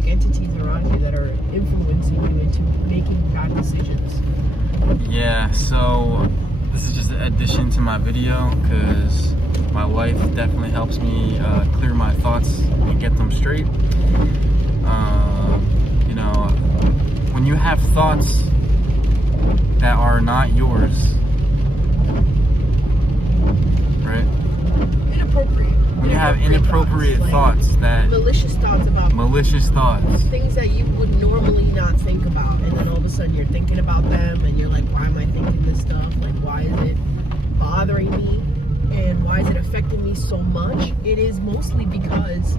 energetic entities around you that are influencing you into making bad decisions. Yeah, so this is just an addition to my video because my wife definitely helps me clear my thoughts and get them straight. You know, when you have thoughts that are not yours, right? Inappropriate. When you have inappropriate thoughts, that malicious thoughts about things that you would normally not think about, and then all of a sudden you're thinking about them and you're like, why am I thinking this stuff? Like, why is it bothering me? And why is it affecting me so much? It is mostly because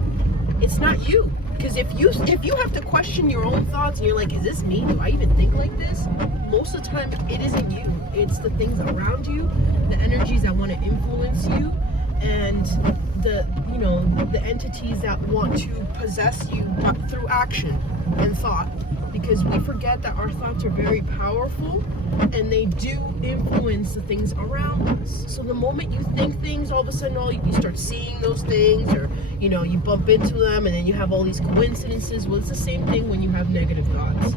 it's not you. Because if you have to question your own thoughts and you're like, is this me? Do I even think like this? Most of the time it isn't you. It's the things around you, the energies that want to influence you, and the entities that want to possess you through action and thought. Because we forget that our thoughts are very powerful and they do influence the things around us. So the moment you think things, all of a sudden you start seeing those things, or you bump into them, and then you have all these coincidences. Well, it's the same thing when you have negative thoughts.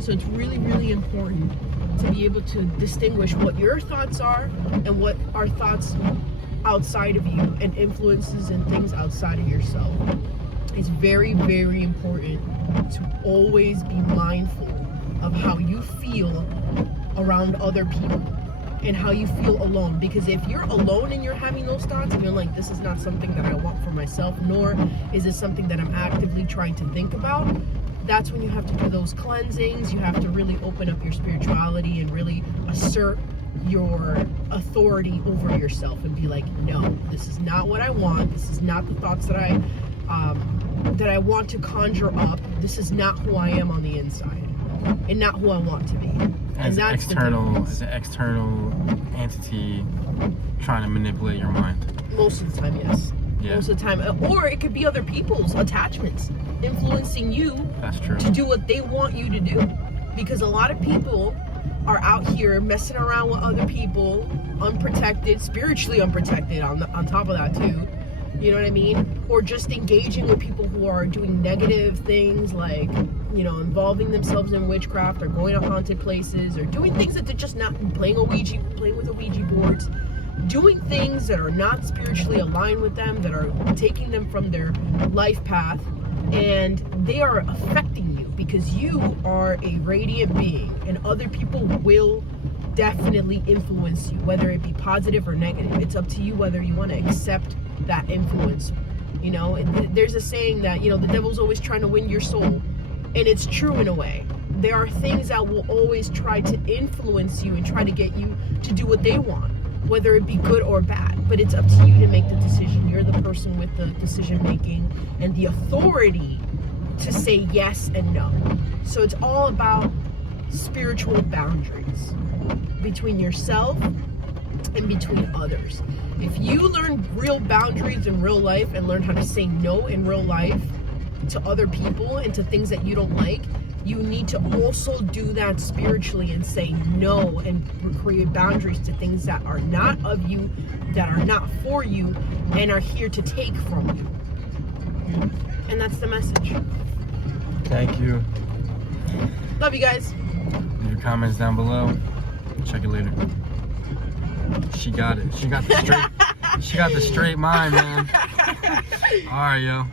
So it's really, really important to be able to distinguish what your thoughts are and what are thoughts outside of you and influences and things outside of yourself. It's very, very important to always be mindful of how you feel around other people and how you feel alone. Because if you're alone and you're having those thoughts and you're like, this is not something that I want for myself, nor is it something that I'm actively trying to think about, that's when you have to do those cleansings. You have to really open up your spirituality and really assert your authority over yourself and be like, no, this is not what I want. This is not the thoughts that I want to conjure up. This is not who I am on the inside, and not who I want to be. As an external entity trying to manipulate your mind. Most of the time, yes. Yeah. Most of the time, or it could be other people's attachments influencing you. That's true. To do what they want you to do, because a lot of people are out here messing around with other people, unprotected, spiritually unprotected on top of that too. You know what I mean? Or just engaging with people who are doing negative things, like, involving themselves in witchcraft, or going to haunted places, or doing things that they're just not playing with the Ouija boards, doing things that are not spiritually aligned with them, that are taking them from their life path, and they are affecting you because you are a radiant being, and other people will definitely influence you, whether it be positive or negative. It's up to you whether you want to accept that influence. There's a saying that the devil's always trying to win your soul, and it's true in a way. There are things that will always try to influence you and try to get you to do what they want, whether it be good or bad, but it's up to you to make the decision. You're the person with the decision making and the authority to say yes and no. So it's all about spiritual boundaries between yourself and between others. If you learn real boundaries in real life and learn how to say no in real life to other people and to things that you don't like, you need to also do that spiritually and say no and create boundaries to things that are not of you, that are not for you, and are here to take from you. And that's the message. Thank you. Love you guys. Leave your comments down below. Check it later. She got it. She got the straight mind, man. All right, yo.